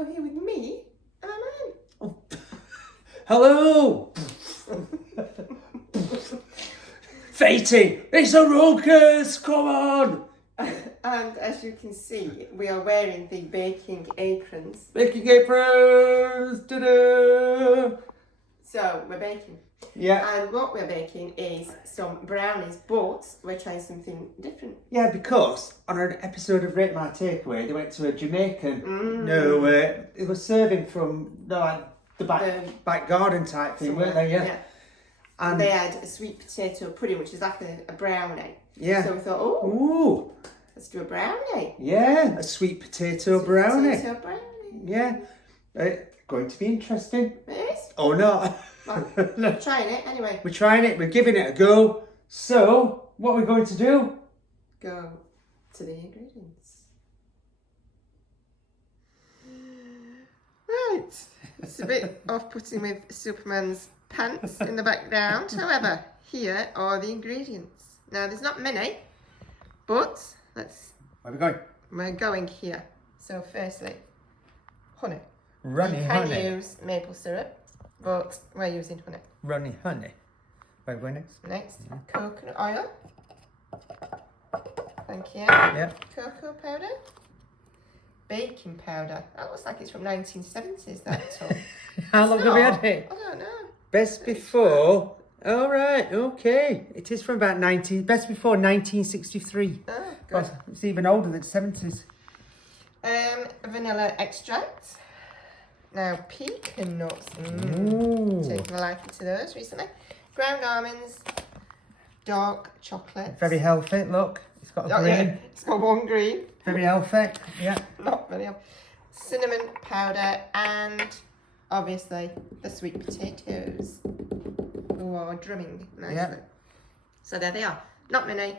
you're here with me and my man. Oh. Hello! Fatey, it's a ruckus! Come on! And as you can see, we are wearing the baking aprons. Baking aprons! Ta-da! So, we're baking. Yeah. And what we're baking is some brownies, but we're trying something different. Yeah, because on an episode of Rate My Takeaway, they went to a Jamaican. It was serving from the back garden type thing, weren't they? Yeah. And they had a sweet potato pudding, which is like a brownie. Yeah. So we thought, ooh, let's do a brownie. Yeah, a sweet potato brownie. Potato brownie. Yeah. Going to be interesting. It is. Oh no. We're trying it anyway. We're trying it, we're giving it a go. So, what we're going to do? Go to the ingredients. Right. It's a bit off-putting with Superman's pants in the background. However, here are the ingredients. Now, there's not many, but let's... Where are we going? We're going here. So, firstly, honey. Runny honey. You can use maple syrup, but we're using honey. Runny honey. Where are we going next? Next, coconut oil. Thank you. Yeah. Cocoa powder. Baking powder. That looks like it's from 1970s, that tub. How long have we had it? I don't know. Best before. All right, okay. It is from about best before 1963. Oh, good. Well, it's even older than 70s. Vanilla extract. Now, pecan nuts. Taking a liking to those recently. Ground almonds. Dark chocolate. Very healthy, look. It's got a green. Yeah. It's got one green. Very healthy, yeah. Not very healthy. Cinnamon powder and obviously the sweet potatoes. Who are drumming nicely. Yeah. So there they are. Not many.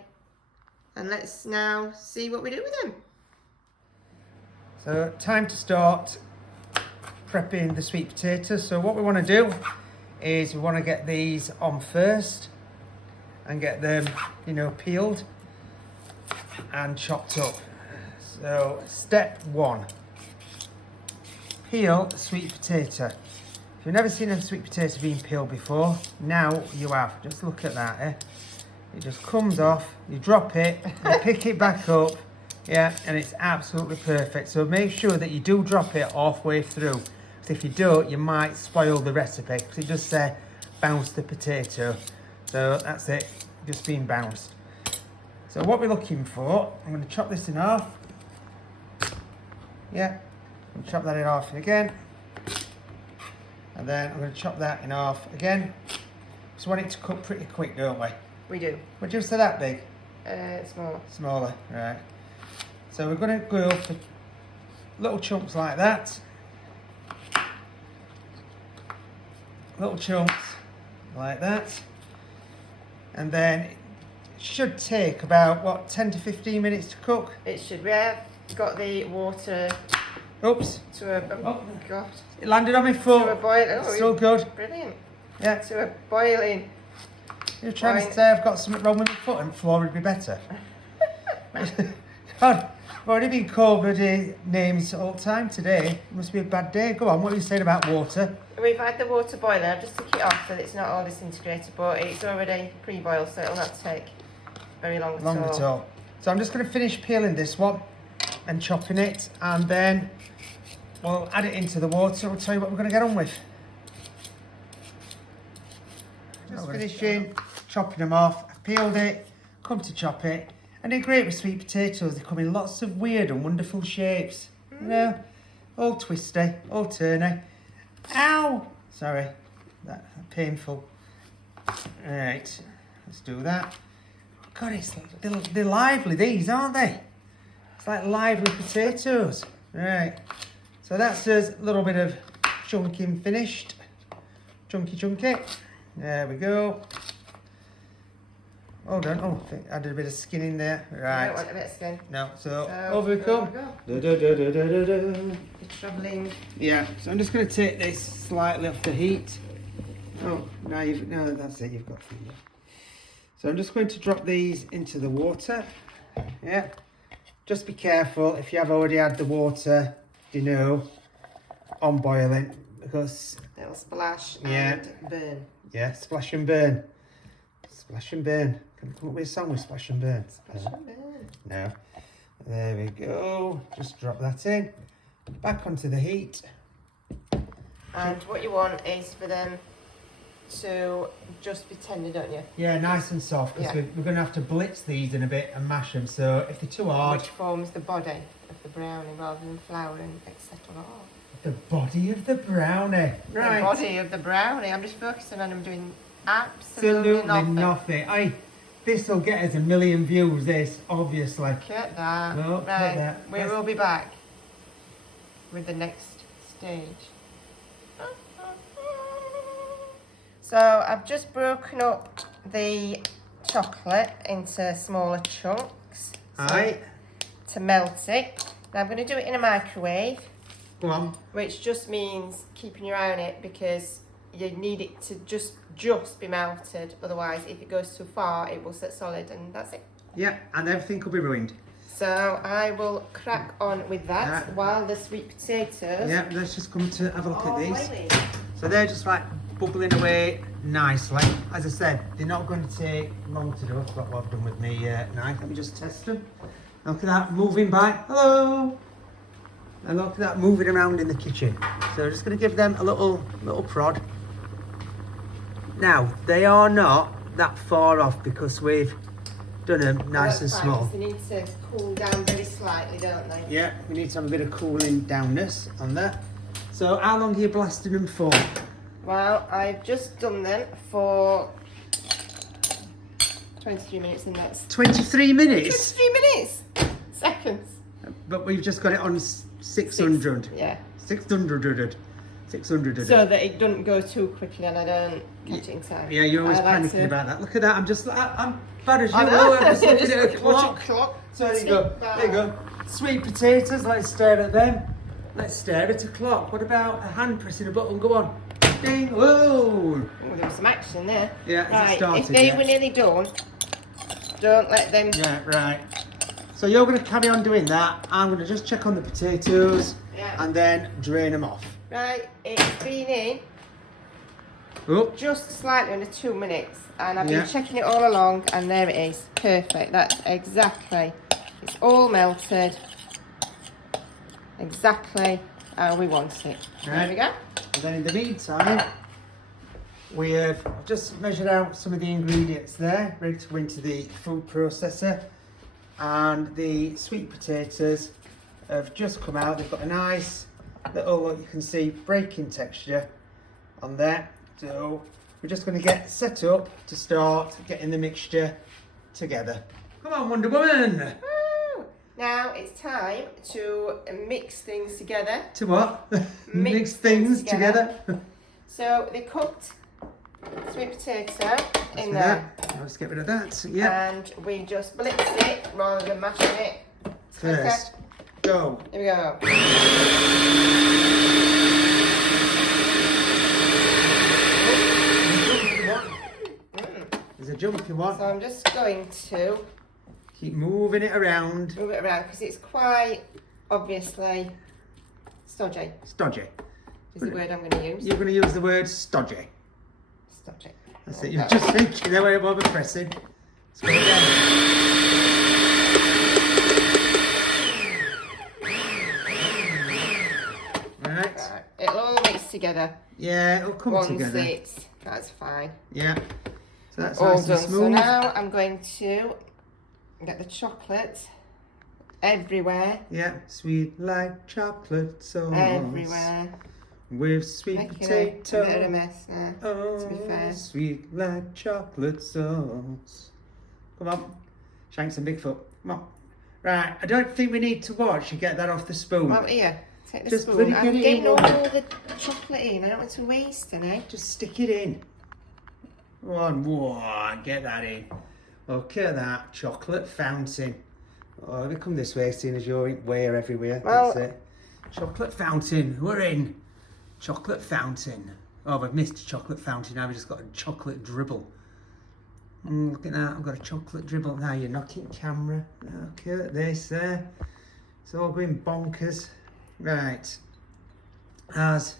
And let's now see what we do with them. So, time to start prepping the sweet potatoes. So what we want to do is we want to get these on first and get them, peeled and chopped up. So step 1, peel a sweet potato. If you've never seen a sweet potato being peeled before, now you have. Just look at that, eh? It just comes off, you drop it, you pick it back up, yeah, and it's absolutely perfect. So make sure that you do drop it halfway through. Because if you don't, you might spoil the recipe. Because it does say bounce the potato. So that's it, just being bounced. So what we're looking for, I'm going to chop this in half. Yeah, I'm going to chop that in half again. And then I'm going to chop that in half again. Just want it to cook pretty quick, don't we? We do. Would you say that big? Smaller. Smaller, right. So we're going to go for little chunks like that. Little chunks like that. And then it should take about, 10 to 15 minutes to cook? It should. We have got the water Oops. to a... Oh, God. It landed on my foot. To a boil. Oh, still good. Brilliant. Yeah. To a boiling. You're trying to say I've got something wrong with my foot and floor would be better. God, I've already been called bloody names all the time today. It must be a bad day. Go on, what were you saying about water? We've had the water boiling. I've just took it off so that it's not all disintegrated, but it's already pre-boiled, so it'll not take very long at all. So I'm just going to finish peeling this one and chopping it, and then we'll add it into the water. We'll tell you what we're going to get on with. Just finishing chopping them off. I've peeled it, come to chop it, and they're great with sweet potatoes. They come in lots of weird and wonderful shapes. All twisty, all turny. Ow! Sorry, that's painful. Right, let's do that. God, they're lively, these, aren't they? It's like lively potatoes. Right, so that's a little bit of chunking finished. Chunky. There we go. Hold on. Oh, I think I added a bit of skin in there. Right. I don't want a bit of skin. No, so over we come. You're travelling. Yeah, so I'm just going to take this slightly off the heat. Oh, no, that's it, you've got finger. So I'm just going to drop these into the water. Yeah. Just be careful, if you have already had the water, on boiling because it'll splash Yeah. and burn. yeah, splash and burn. Splash and burn. Can we come up with a song with splash and burn? Splash and burn. No. There we go. Just drop that in. Back onto the heat. And what you want is for them to just be tender, don't you? Yeah, nice and soft because Yeah. we're going to have to blitz these in a bit and mash them. So if they're too hard, Which forms the body of the brownie rather than flour and etc. the body of the brownie. Right. The body of the brownie. I'm just focusing on them doing absolutely Absolutely nothing. This will get us 1 million views, this, obviously. Look at that. No, look at right, that. we will be back with the next stage. So I've just broken up the chocolate into smaller chunks Aye. to melt it. Now I'm going to do it in a microwave, Go on. which just means keeping your eye on it because you need it to just be melted. Otherwise, if it goes too far, it will set solid, and that's it. Yeah, and everything could be ruined. So I will crack on with that Yeah. while the sweet potatoes. Yeah, let's just come to have a look at these. boiling. So they're just like bubbling away nicely. As I said, they're not going to take long to do. I've got what I've done with me knife. Let me just test them. Look at that moving by. Hello. And look at that moving around in the kitchen. So we're just going to give them a little prod. Now, they are not that far off because we've done them nice and That's fine, small. 'cause they need to cool down very slightly, don't they? Yeah, we need to have a bit of cooling downness on that. So how long are you blasting them for? Well, I've just done them for 23 minutes and that's 23 minutes? 23 minutes! Seconds. But we've just got it on 600. Yeah. 600. 600. So that it doesn't go too quickly and I don't catch it in time. Yeah, you're always I like panicking to- about that. Look at that. I'm bad as you I know. are. I'm just looking at a Watch clock. a clock. So there you go. There you go. Sweet potatoes. Let's stare at them. Let's stare at a clock. What about a hand pressing a button? Go on. Ding. Whoa. Oh, there was some action there. Yeah, has it Right, started if they yet? were nearly done, don't let them... Yeah, right. So you're going to carry on doing that. I'm going to just check on the potatoes Yeah. and then drain them off. Right, it's been in Oh, just slightly under 2 minutes and I've Yeah. been checking it all along and there it is. Perfect. That's exactly. It's all melted. Exactly how we want it. There Right. we go. and then in the meantime, we have just measured out some of the ingredients there, ready to go into the food processor. And the sweet potatoes have just come out. They've got a nice little, you can see, breaking texture on there. So we're just going to get set up to start getting the mixture together. Come on, Wonder Woman! Woo! Now it's time to mix things together. To what? Mix things things together. So the cooked sweet potato in That's there. that. Let's get rid of that. Yeah. And we just blitz it rather than mashing it. First, go. Here we go. There's a jump you want. So I'm just going to Keep moving it around. move it around because it's quite obviously stodgy. Stodgy. Is the word I'm going to use. You're going to use the word stodgy. Stodgy. That's it. You're just thinking there while we're pressing. Let's go again. Right. Right. It'll all mix together Yeah, it'll come once together. that's fine. Yeah. So that's All nice done. and So smooth. now I'm going to get the chocolate everywhere. Yeah, sweet like chocolate sauce. Everywhere. With sweet Making a bit of a potato. mess now. Oh, to be fair. sweet like chocolate sauce. Come on, Shanks and Bigfoot. Come on. Right, I don't think we need to watch. You get that off the spoon. Well, here, take the Just spoon. really I'm get it getting in all one. the chocolate in. I don't want to waste any. Just stick it in. Come on, whoa, get that in. Look at that chocolate fountain. Oh, let me come this way, seeing as you're way everywhere. Well- That's it. Chocolate fountain, we're in. Chocolate fountain. Oh, we've missed a chocolate fountain. Now we've just got a chocolate dribble. Look at that, I've got a chocolate dribble. Now you're knocking camera. Look at this there. It's all going bonkers. Right. as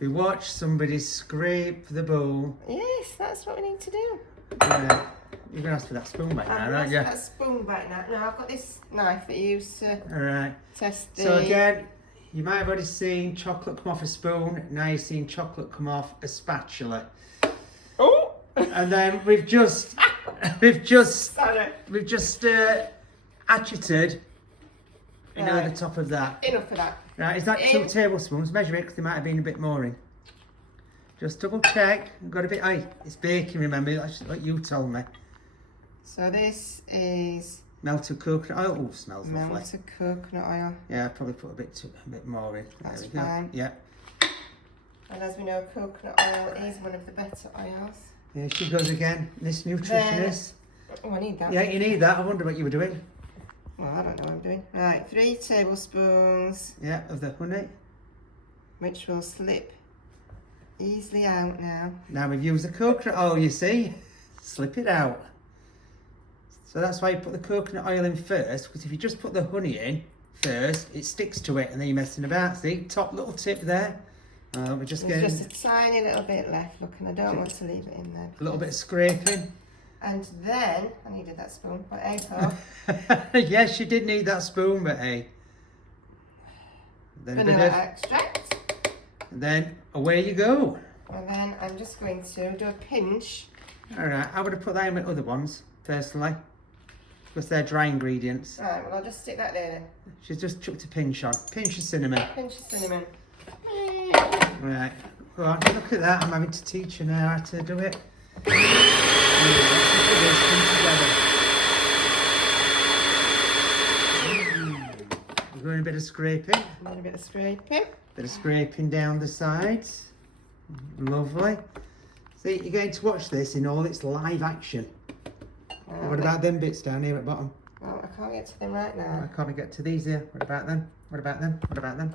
we watch somebody scrape the bowl. Yes, that's what we need to do. Yeah. You're going to ask for that spoon back now, aren't you? That spoon back now. No, I've got this knife that you use to Alright. test the... So again, you might have already seen chocolate come off a spoon. Now you've seen chocolate come off a spatula. Oh! And then we've just Sorry. atchited, you know, Right. the top of that. Enough of that. Right, is that 2 tablespoons? Measure it because there might have been a bit more in. Just double check. I've got a bit. Aye, it's baking. Remember, that's what you told me. So this is Melted coconut oil. Oh, smells lovely. melted coconut oil. Yeah, I probably put a bit more in. That's there we fine. go. Yeah. And as we know, coconut oil is one of the better oils. Here she goes again. This nutritionist. Oh, I need that. Yeah, you need that. I wonder what you were doing. Well, I don't know what I'm doing. Right, 3 tablespoons, Yeah, of the honey. which will slip easily out now. Now we've used the coconut oil, you see. Slip it out. So that's why you put the coconut oil in first, because if you just put the honey in first, it sticks to it and then you're messing about. See, top little tip there. We're just There's getting just a tiny little bit left, look, and I don't want to leave it in there. a little bit of scraping. And then, I needed that spoon, but hey ho. Yes, you did need that spoon, but hey. Then a bit Vanilla of, extract. and then away you go. And then I'm just going to do a pinch. Alright, I would have put that in with other ones, personally. Because they're dry ingredients. Right, well I'll just stick that there then. She's just chucked a pinch on. Pinch of cinnamon. Pinch of cinnamon. Right, go on, look at that. I'm having to teach her now how to do it. We're doing a bit of scraping. A little bit of scraping. Bit of scraping down the sides. Lovely. See, you're going to watch this in all its live action. What about them bits down here at the bottom? Well, I can't get to them right now. I can't get to these here. What about them? What about them? What about them?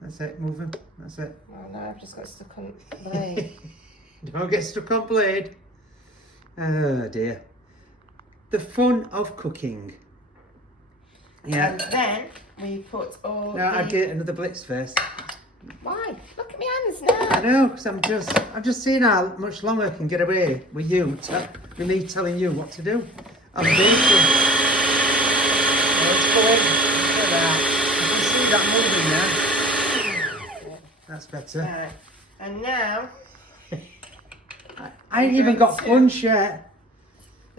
That's it, move them. That's it. Oh no, I've just got stuck on the blade. Don't get stuck on blade. Oh dear. The fun of cooking. Yeah. And then we put all Now the... I'd get another blitz first. Why? Look at my hands I now. know, because I'm just seeing how much longer I can get away with you, with me telling you what to do. I'm doing some. Let's go in. Look at that. You can see that moving now. That's better. Right. And now... I ain't even got punch yet.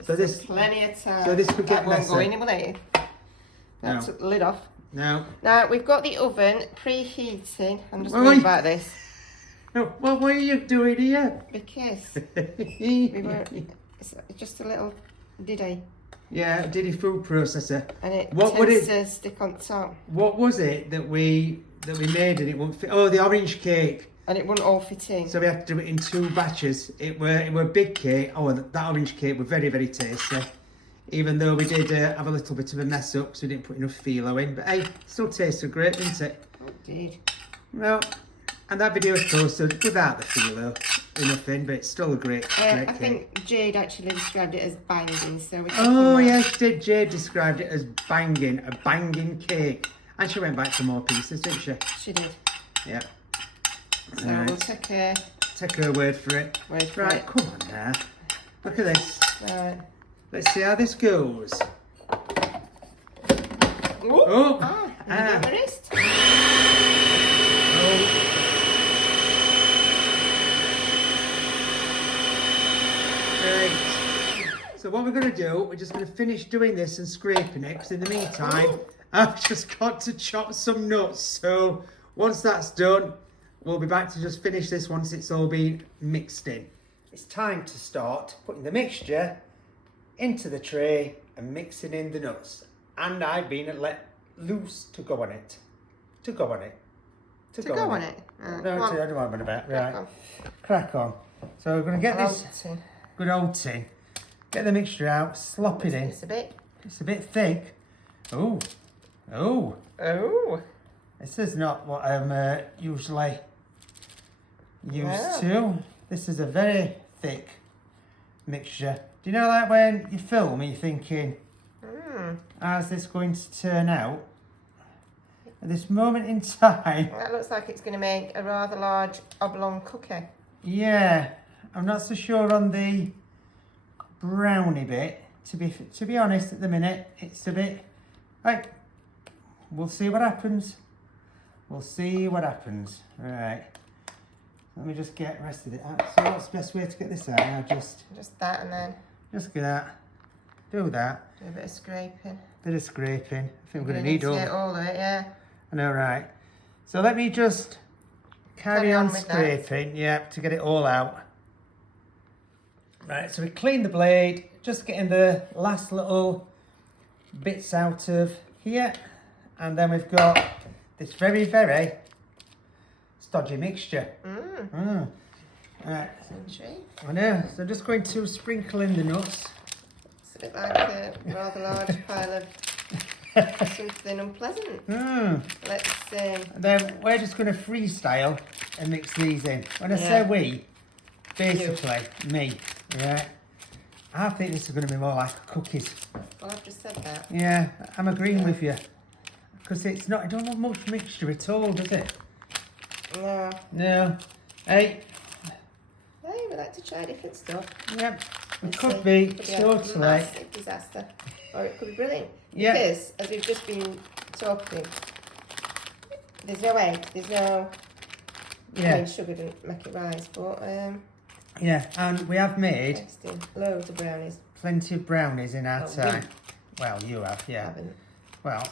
So this, plenty of time. so this could get that won't go messy. in, will it? No. Took the lid off. No. Now we've got the oven preheating. I'm just Well, worried you- about this No, what are you doing here? because we were. It's just a little diddy, Yeah, Diddy food processor. and it What would tends it- to stick on top, What was it that we made and it wouldn't fit? Oh, the orange cake. and it wouldn't all fit in. So we have to do it in 2 batches. It were big cake. Oh, that orange cake were very, very tasty. Even though we did have a little bit of a mess up because we didn't put enough phyllo in. But hey, still tasted great, didn't it? Oh, it did. Well, and that video was posted without the phyllo. Nothing, but it's still a great, great I cake. think Jade actually described it as banging, so we. Oh, yes, did. Jade described it as banging, a banging cake. And she went back for more pieces, didn't she? She did. Yeah. So Right. we'll take a Take her word for it. word for Right, it. come on now. Look at this. Right. Let's see how this goes. Ooh. Oh, Ah, ah. you got the wrist. Oh. Right. So what we're going to do, we're just going to finish doing this and scraping it, because in the meantime, Ooh. I've just got to chop some nuts. So once that's done, we'll be back to just finish this once it's all been mixed in. It's time to start putting the mixture into the tray and mixing in the nuts. And I've been let loose to go on it. To go on it. To go on it. No, Come on. I don't want about. Crack Right. on. Crack on. So we're going to get this Tin. good old tin. Get the mixture out, slop it in. It's a bit. It's a bit thick. Oh. Oh. Oh. This is not what I'm usually used Wow. to. This is a very thick mixture. Do you know, like when you film, you're thinking, how's this going to turn out? at this moment in time. That looks like it's going to make a rather large oblong cookie. Yeah, I'm not so sure on the brownie bit. To be honest, at the minute, it's a bit. Right, we'll see what happens. We'll see what happens. Right. Let me just get the rest of it out. So what's the best way to get this out now? Just that and then get that. Do that. do a bit of scraping. Bit of scraping. I think we're going to You need to all. get all of it, yeah. I know, right. So let me just carry on with scraping, yeah, to get it all out. Right, so we clean the blade, just getting the last little bits out of here. And then we've got this very, very stodgy mixture. Right. I know, so I'm just going to sprinkle in the nuts. It's a bit like a rather large pile of something unpleasant. Let's see. And then we're just going to freestyle and mix these in. When I say we, basically me. Yeah. I think this is going to be more like cookies. Well, I've just said that. Yeah, I'm agreeing with you. Because it don't have much mixture at all, does it? No. No. Hey. Hey, we like to try different stuff. Yep. It Let's could see. be Could totally. a massive disaster. Or it could be brilliant. Yeah. Because, as we've just been talking, there's no egg, there's no... I mean, sugar didn't make it rise, but... yeah, and we have made tasty. Loads of brownies. plenty of brownies in our Oh, time. Well, you have, yeah. Haven't. Well,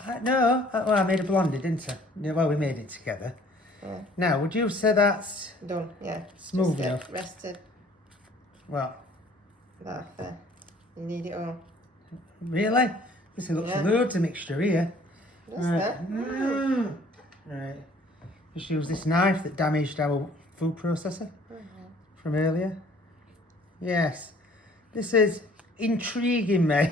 I made a blondie, didn't I? Yeah, well, we made it together. Yeah. Now, would you say that's Done, yeah. smooth Just enough? rested. Well, That there. You need it all. really? This looks loads of mixture here. Just there. Right. Just use this knife that damaged our food processor from earlier. Yes. This is intriguing me.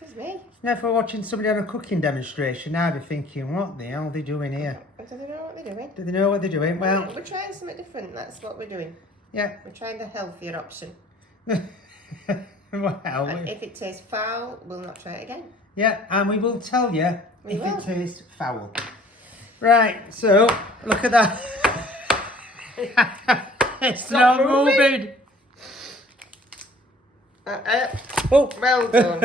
This is me. Now, if we're watching somebody on a cooking demonstration, I'd be thinking, what the hell are they doing here? Do they know what they're doing? Do they know what they're doing? Well, We're trying something different. That's what we're doing. yeah. We're trying the healthier option. Well, And if it tastes foul, we'll not try it again. yeah, and we will tell you We if will. it tastes foul. Right, so look at that. It's not moving. Oh, Well done.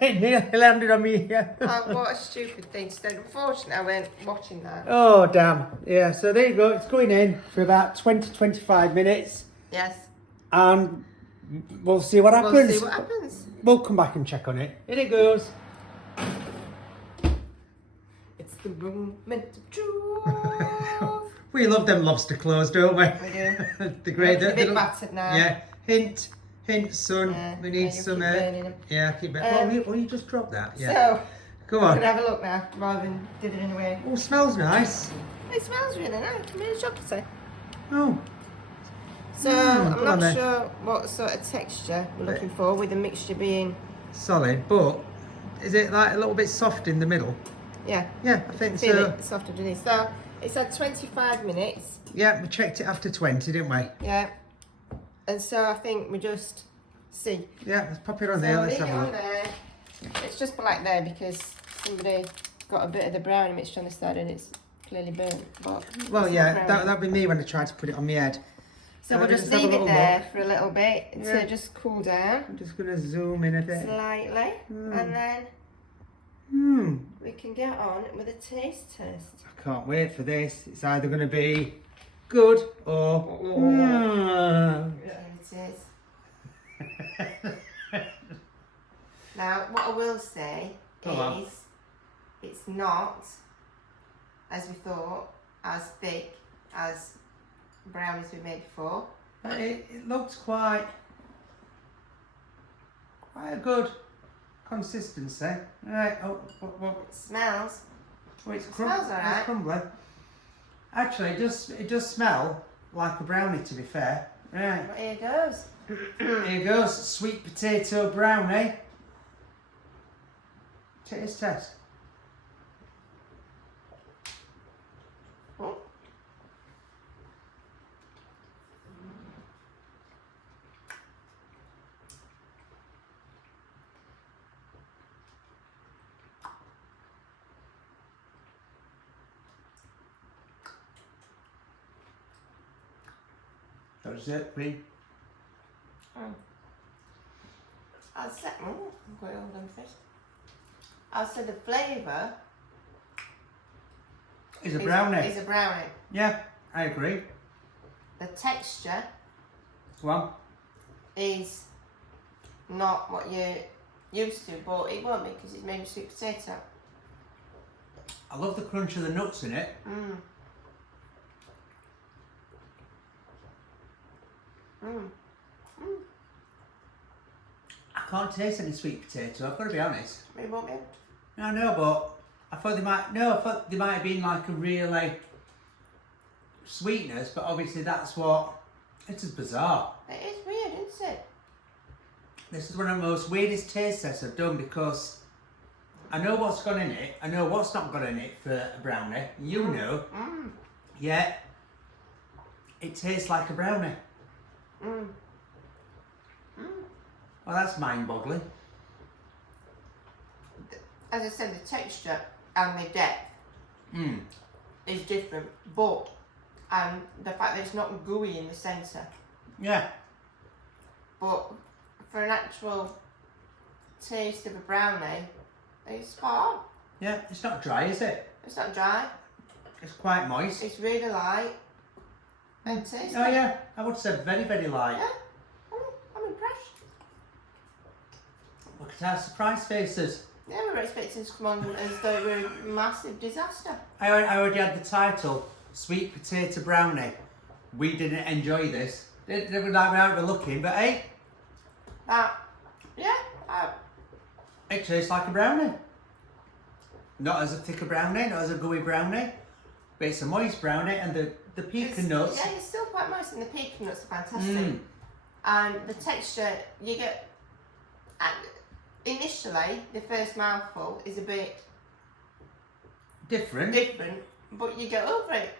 it nearly landed on me here. Oh, what a stupid thing to do. Unfortunately, I weren't watching that. Oh, damn. Yeah, so there you go. It's going in for about 20-25 minutes. Yes. And we'll see what happens. We'll see what happens. We'll come back and check on it. In it goes. It's the moment of truth. We love them lobster claws, don't we? We do. The great. They're a bit battered now. Yeah. Hint, son. Yeah, We need you some. keep burning 'em. Yeah, keep it. Well, you just dropped that. Yeah. So, Go we're on. going to have a look now, rather than dithering away. Oh, smells nice. It smells really nice. Really chocolatey. Oh. So, go I'm on not then. sure what sort of texture we're looking for, with the mixture being... Solid, but is it like a little bit soft in the middle? Yeah. Yeah, I think Feel so. it soft underneath. So, it's had 25 minutes. Yeah, we checked it after 20, didn't we? Yeah. And so I think we just see. Yeah, let's pop it on So there. Let's leave have it a on look. there. It's just black there because somebody got a bit of the brownie mixture on the side and it's clearly burnt. But Well, it's yeah, not brownie. that'd be me when I tried to put it on my head. So Let we'll me just have a leave it little there look. for a little bit Yeah. to just cool down I'm just going to zoom in a bit. slightly, and then we can get on with a taste test. I can't wait for this. It's either going to be good or... Yeah, it is. Now, what I will say Come on. is it's not, as we thought, as thick as brownies we made before. But it looks quite a good consistency. Right, It smells. oh, it's Smells alright. It's crumbly. Actually, it does smell like a brownie, to be fair. Right, But here goes. here goes sweet potato brownie. Taste test. Oh. Got dessert cream. I'll say, I'm going to hold on first. I'll say the flavour Is a brownie. Is a brownie. Yeah, I agree. The texture Go on. is not what you're used to, but it won't be because it's made with sweet potato. I love the crunch of the nuts in it. Mm. Mm. Mm. I can't taste any sweet potato, I've got to be honest. It won't be. No, no, but I thought they might have been like a really sweetness, but obviously that's what, it is bizarre. It is weird, isn't it? This is one of the most weirdest taste tests I've done because I know what's gone in it, I know what's not gone in it for a brownie, you know, yet it tastes like a brownie. Mm. Mm. Well, that's mind-boggling. As I said, the texture and the depth is different, but the fact that it's not gooey in the centre. Yeah. But for an actual taste of a brownie, it's spot on. Yeah, it's not dry, is it? It's not dry. It's quite moist. It's really light and tasty. Oh yeah, I would say very, very light. Yeah. I'm impressed. Look at our surprise faces. Yeah, we were expecting to come on as though it were a massive disaster. I already had the title, Sweet Potato Brownie. We didn't enjoy this. Didn't like how we were looking, but hey, it tastes like a brownie. Not as a thicker brownie, not as a gooey brownie, but it's a moist brownie, and the pecan nuts. Yeah, it's still quite moist, and the pecan nuts are fantastic. And the texture, you get, initially, the first mouthful is a bit different, but you get over it.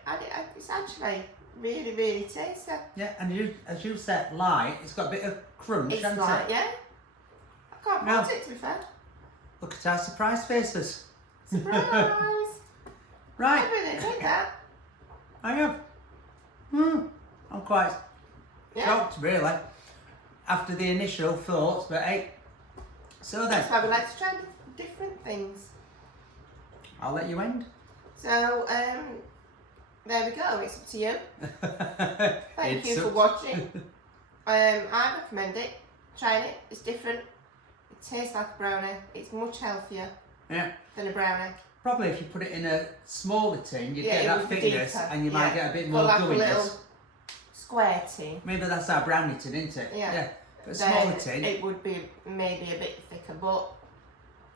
It's actually really, really tasty. Yeah, and as you said, light, it's got a bit of crunch, It's hasn't light, it? yeah. I can't Now, fault it, to be fair. Look at our surprise faces. Surprise! Right. I really enjoyed that. I have. I'm quite shocked, really, after the initial thoughts, but hey. So then. That's why we like to try different things. I'll let you end. So, there we go. It's up to you. Thank you for up. watching. I recommend it. Trying it. It's different. It tastes like a brownie. It's much healthier than a brownie. Probably if you put it in a smaller tin, you'd get it that would be thickness deeper, and you might get a bit more like a gooiness. little square tin. Maybe that's our brownie tin, isn't it? Yeah. But a Then smaller tin. it would be maybe a bit thicker, but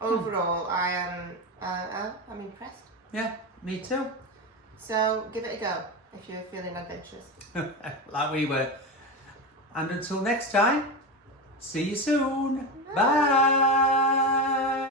overall, I'm impressed. Yeah, me too. So give it a go if you're feeling adventurous. Like we were. And until next time, see you soon. Bye.